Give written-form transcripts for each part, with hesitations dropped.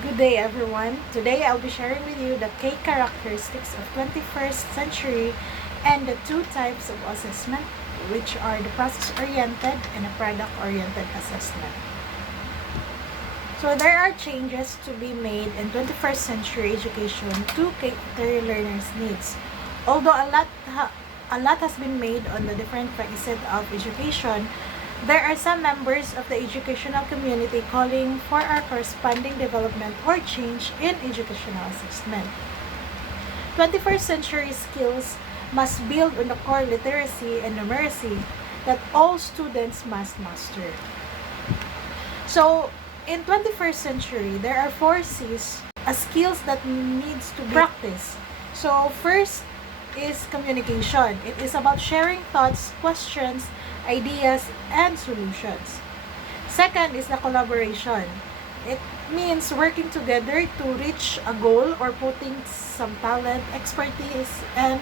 Good day everyone. Today I'll be sharing with you the key characteristics of 21st century and the two types of assessment, which are the process-oriented and the product-oriented assessment. So there are changes to be made in 21st century education to cater learners' needs. Although a lot has been made on the different facets of education, there are some members of the educational community calling for a corresponding development or change in educational assessment. 21st century skills must build on the core literacy and numeracy that all students must master. So, in 21st century, there are 4 C's, skills that needs to be practiced. So, first is communication. It is about sharing thoughts, questions, ideas, and solutions. Second is the collaboration. It means working together to reach a goal or putting some talent, expertise, and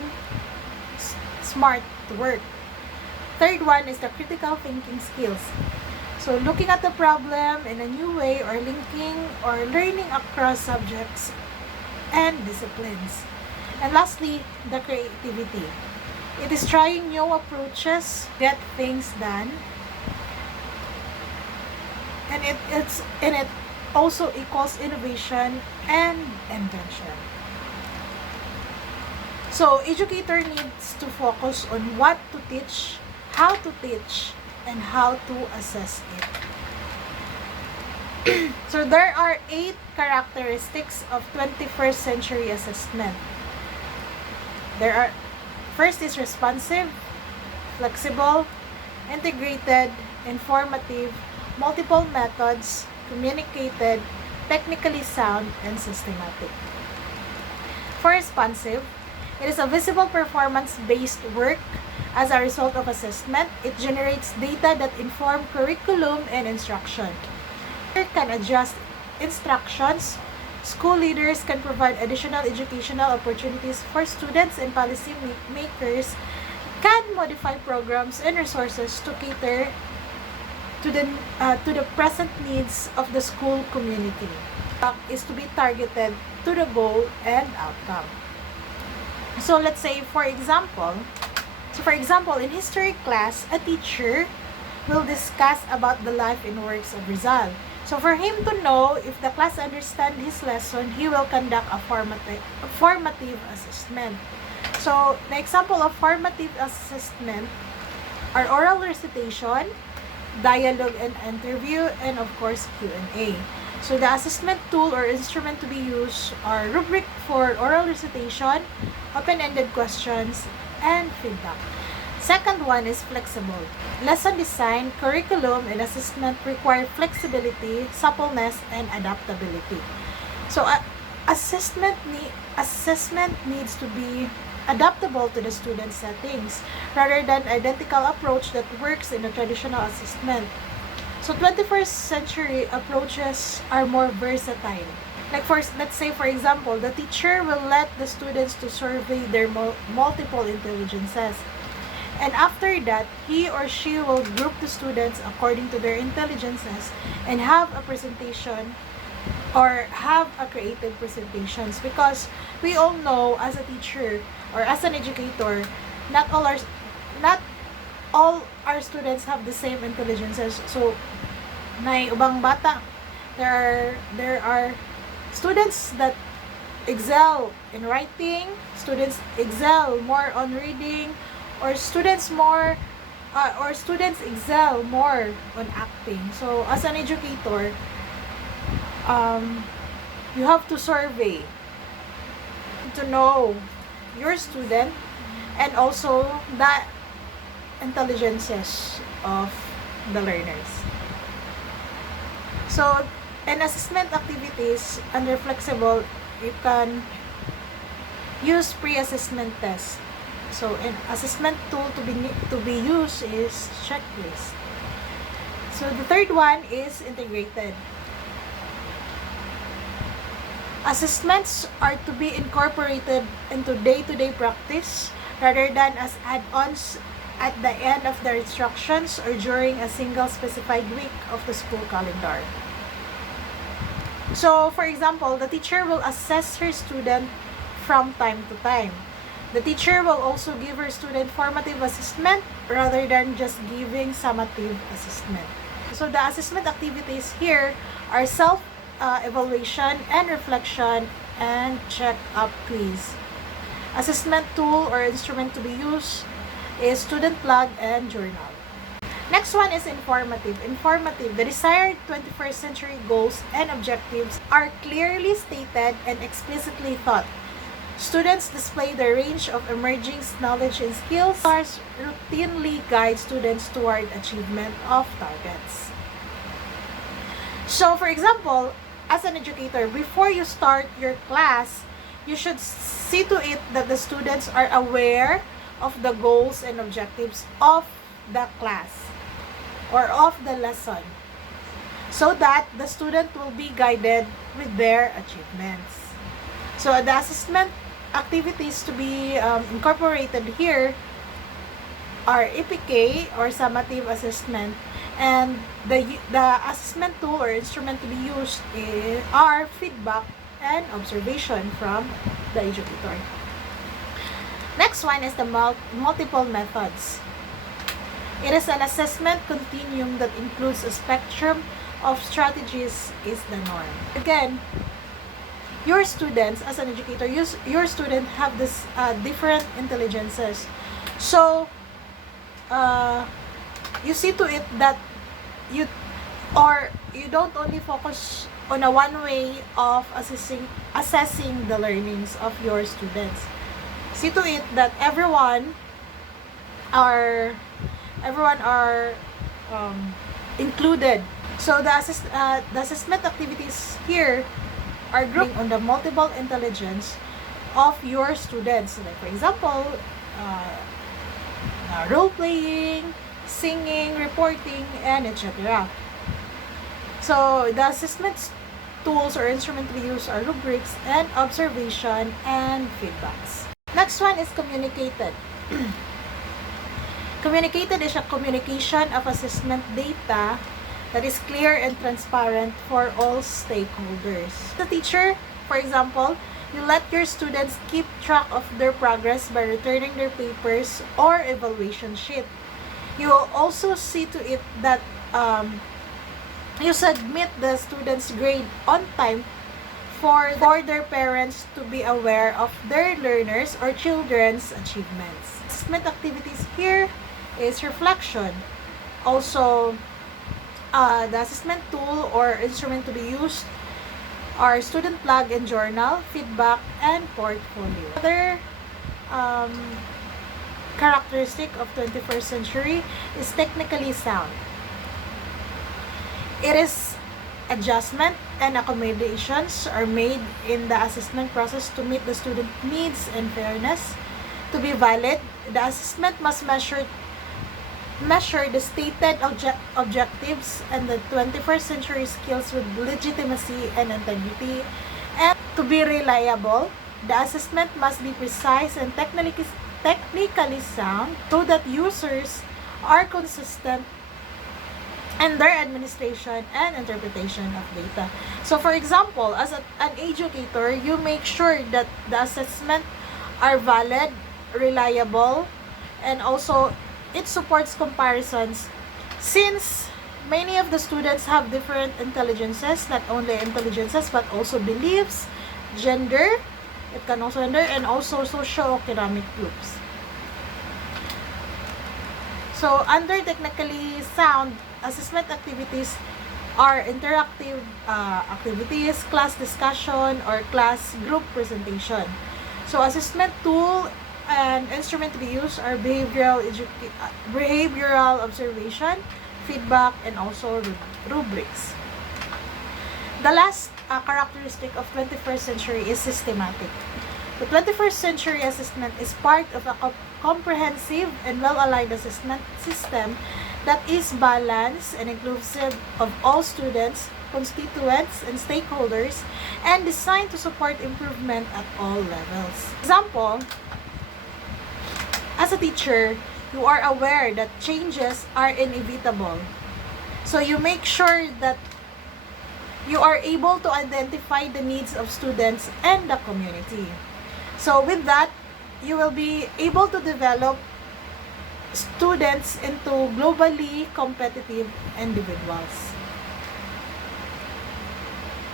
smart to work. Third one is the critical thinking skills. So looking at the problem in a new way or linking or learning across subjects and disciplines. And lastly, the creativity. It is trying new approaches, get things done, and it also equals innovation and invention. So educator needs to focus on what to teach, how to teach, and how to assess it. So there are 8 characteristics of 21st century assessment. First is responsive, flexible, integrated, informative, multiple methods, communicated, technically sound, and systematic. For responsive, it is a visible performance-based work. As a result of assessment, it generates data that inform curriculum and instruction. It can adjust instructions. School leaders can provide additional educational opportunities for students, and policy makers can modify programs and resources to cater to the present needs of the school community. Is to be targeted to the goal and outcome. So let's say for example, in history class, a teacher will discuss about the life and works of Rizal. So for him to know if the class understand his lesson, he will conduct a formative assessment. So the example of formative assessment are oral recitation, dialogue and interview, and of course Q&A. So the assessment tool or instrument to be used are rubric for oral recitation, open-ended questions, and feedback. Second one is flexible. Lesson design, curriculum, and assessment require flexibility, suppleness, and adaptability. So assessment needs to be adaptable to the student settings rather than identical approach that works in a traditional assessment. So 21st century approaches are more versatile. Let's say for example, the teacher will let the students to survey their multiple intelligences. And after that, he or she will group the students according to their intelligences and have a presentation or have a creative presentations, because we all know as a teacher or as an educator, not all our students have the same intelligences. So may ubang bata, there are students that excel in writing, students excel more on reading, or students excel more on acting. So as an educator, you have to survey to know your student and also the intelligences of the learners. So in assessment activities under flexible, you can use pre-assessment test. So an assessment tool to be used is checklist. So the third one is integrated. Assessments are to be incorporated into day-to-day practice rather than as add-ons at the end of the instructions or during a single specified week of the school calendar. So, for example, the teacher will assess her student from time to time. The teacher will also give her student formative assessment rather than just giving summative assessment. So, the assessment activities here are self-evaluation and reflection and check-up quiz. Assessment tool or instrument to be used is student log and journal. Next one is informative. Informative, the desired 21st century goals and objectives are clearly stated and explicitly taught. Students display the range of emerging knowledge and skills. SARS routinely guide students toward achievement of targets. So, for example, as an educator, before you start your class, you should see to it that the students are aware of the goals and objectives of the class or of the lesson, so that the student will be guided with their achievements. So the assessment activities to be incorporated here are EPK or summative assessment, and the assessment tool or instrument to be used are feedback and observation from the educator. Next one is the multiple methods. It is an assessment continuum that includes a spectrum of strategies is the norm. Again, your students, as an educator, your student have this different intelligences. So, you see to it that you don't only focus on a one way of assessing the learnings of your students. See to it that everyone are included. So the assessment activities here are grouped on the multiple intelligence of your students. Like, for example, role playing, singing, reporting, and etc. So the assessment tools or instruments we use are rubrics and observation and feedbacks. Next one is communicated. Communicated is a communication of assessment data that is clear and transparent for all stakeholders. The teacher, for example, you let your students keep track of their progress by returning their papers or evaluation sheet. You will also see to it that you submit the students' grade on time for their parents to be aware of their learners or children's achievements. Assessment activities here is reflection. Also, the assessment tool or instrument to be used are student log and journal, feedback, and portfolio. Other characteristic of 21st century is technically sound. It is adjustment and accommodations are made in the assessment process to meet the student needs and fairness. To be valid, the assessment must measure the stated objectives and the 21st century skills with legitimacy and integrity. And to be reliable, the assessment must be precise and technically sound so that users are consistent in their administration and interpretation of data. So, for example, as an educator, you make sure that the assessment are valid, reliable, and also it supports comparisons, since many of the students have different intelligences, not only intelligences but also beliefs, gender, it can also gender, and also socio-economic groups. So, under technically sound, assessment activities are interactive activities, class discussion, or class group presentation. So, assessment tool and instrument to be used are behavioral observation, feedback, and also rubrics. The last characteristic of 21st century is systematic. The 21st century assessment is part of a comprehensive and well-aligned assessment system that is balanced and inclusive of all students, constituents, and stakeholders, and designed to support improvement at all levels. Example, as a teacher, you are aware that changes are inevitable. So you make sure that you are able to identify the needs of students and the community. So with that, you will be able to develop students into globally competitive individuals.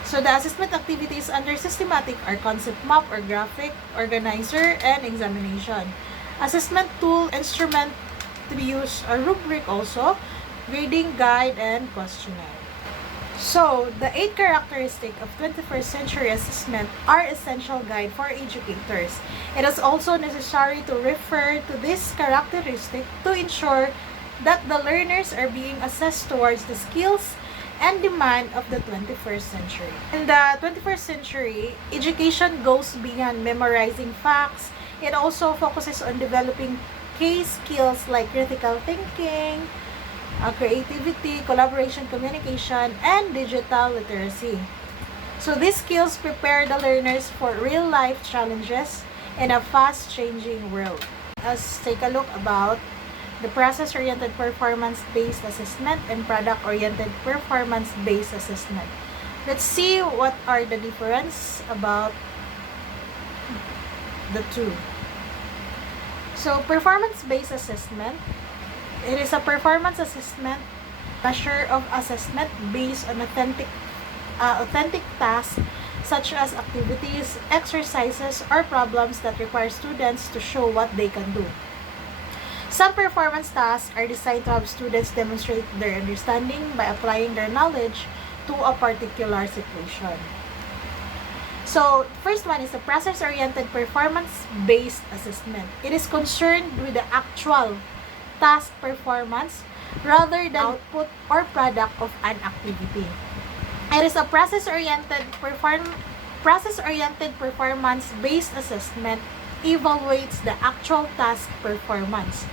So the assessment activities under systematic are concept map or graphic, organizer, and examination. Assessment tool, instrument to be used, a rubric also, grading guide, and questionnaire. So, the 8 characteristics of 21st century assessment are essential guide for educators. It is also necessary to refer to this characteristic to ensure that the learners are being assessed towards the skills and demand of the 21st century. In the 21st century, education goes beyond memorizing facts. It also focuses on developing key skills like critical thinking, creativity, collaboration, communication, and digital literacy. So these skills prepare the learners for real-life challenges in a fast-changing world. Let's take a look about the process-oriented performance-based assessment and product-oriented performance-based assessment. Let's see what are the difference about the two. So performance-based assessment, it is a performance assessment, measure of assessment based on authentic tasks such as activities, exercises, or problems that require students to show what they can do. Some performance tasks are designed to have students demonstrate their understanding by applying their knowledge to a particular situation. So, first one is the process-oriented performance-based assessment. It is concerned with the actual task performance rather than output or product of an activity. It is a process-oriented performance-based assessment evaluates the actual task performance.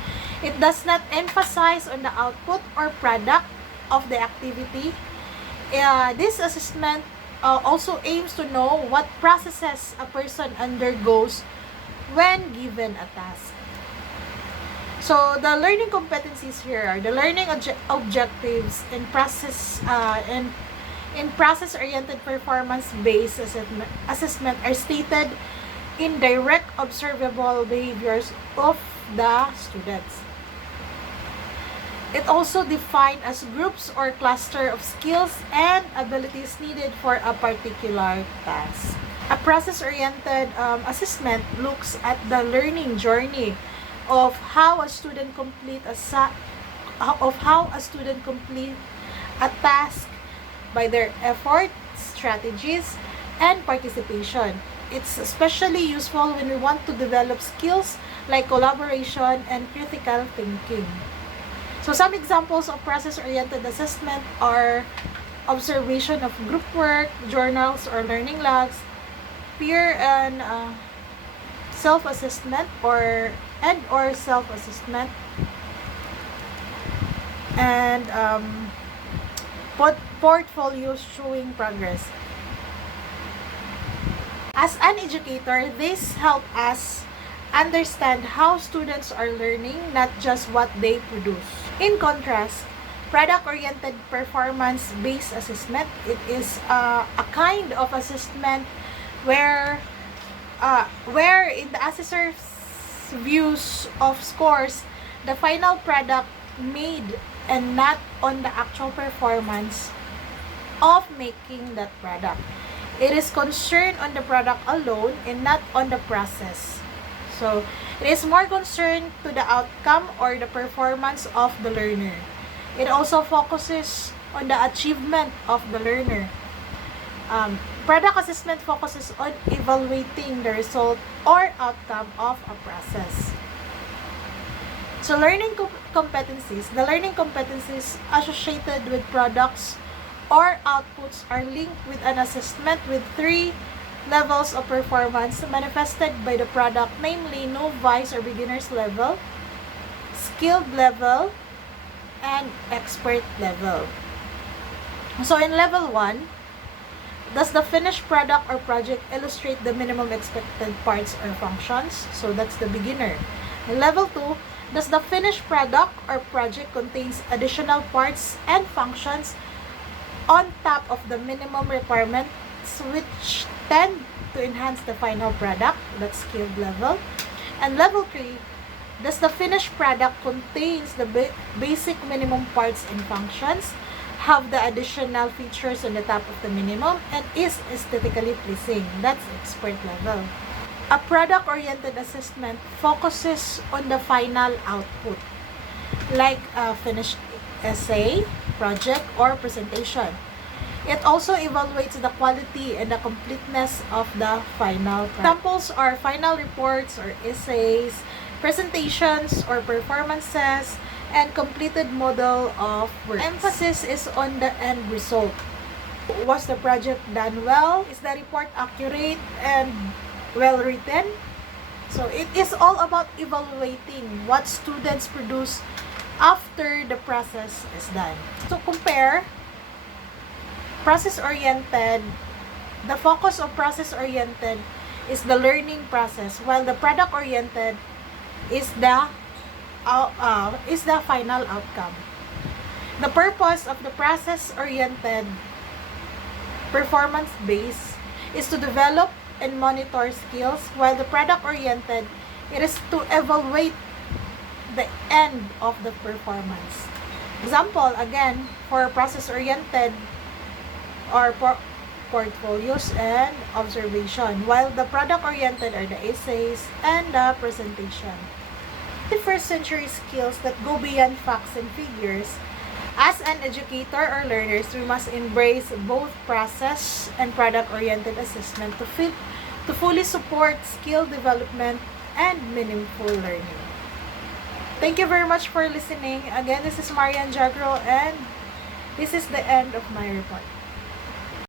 It does not emphasize on the output or product of the activity. This assessment also aims to know what processes a person undergoes when given a task. So the learning competencies here are the learning objectives in process-oriented performance-based assessment are stated in direct observable behaviors of the students. It also defined as groups or cluster of skills and abilities needed for a particular task. A process-oriented assessment looks at the learning journey of how a student complete a task by their effort, strategies, and participation. It's especially useful when we want to develop skills like collaboration and critical thinking. So some examples of process-oriented assessment are observation of group work, journals or learning logs, peer and self-assessment or self-assessment, and portfolios showing progress. As an educator, this helps us understand how students are learning, not just what they produce. In contrast, product-oriented performance-based assessment, it is a kind of assessment where in the assessor's views of scores the final product made and not on the actual performance of making that product. It is concerned on the product alone and not on the process. So, it is more concerned to the outcome or the performance of the learner. It also focuses on the achievement of the learner. Product assessment focuses on evaluating the result or outcome of a process. So, learning competencies. The learning competencies associated with products or outputs are linked with an assessment with 3 levels of performance manifested by the product, namely novice or beginner's level, skilled level, and expert level. So in level 1, does the finished product or project illustrate the minimum expected parts or functions? So that's the beginner. In level 2, does the finished product or project contains additional parts and functions on top of the minimum requirements which tend to enhance the final product, that's skilled level. And level 3, does the finished product contains the basic minimum parts and functions, have the additional features on the top of the minimum, and is aesthetically pleasing. That's expert level. A product-oriented assessment focuses on the final output, like a finished essay, project, or presentation. It also evaluates the quality and the completeness of the final product. Examples are final reports or essays, presentations or performances, and completed model of work. Emphasis is on the end result. Was the project done well? Is the report accurate and well written? So it is all about evaluating what students produce after the process is done. To compare, process-oriented, the focus of process-oriented is the learning process, while the product-oriented is the final outcome. The purpose of the process-oriented performance-based is to develop and monitor skills, while the product-oriented, it is to evaluate the end of the performance. Example, again, for process-oriented or portfolios and observation, while the product-oriented are the essays and the presentation. 21st century skills that go beyond facts and figures. As an educator or learners, we must embrace both process and product-oriented assessment to fully support skill development and meaningful learning. Thank you very much for listening. Again, this is Marian Jagro, and this is the end of my report.